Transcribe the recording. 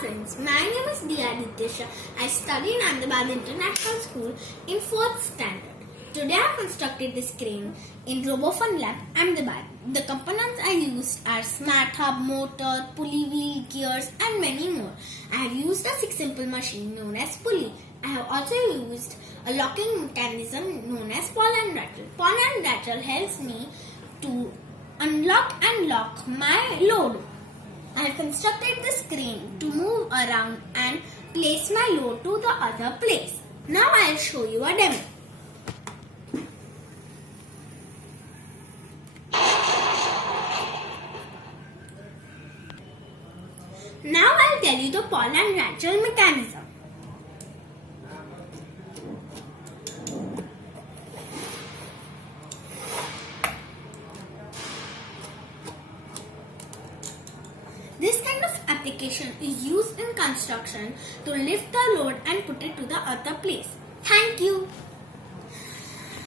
friends, my name is Shah. I study in Ahmedabad International School in 4th standard. Today I have constructed this crane in Robofun Lab, Ahmedabad. The components I used are smart hub, motor, pulley wheel, gears and many more. I have used a 6-simple machine known as pulley. I have also used a locking mechanism known as pawl and rattle. Pawl and rattle helps me to unlock and lock my load. I have constructed this crane to move around and place my load to the other place. Now I will show you a demo. Now I will tell you the pawl and rattle mechanism. This kind of application is used in construction to lift the load and put it to the other place. Thank you.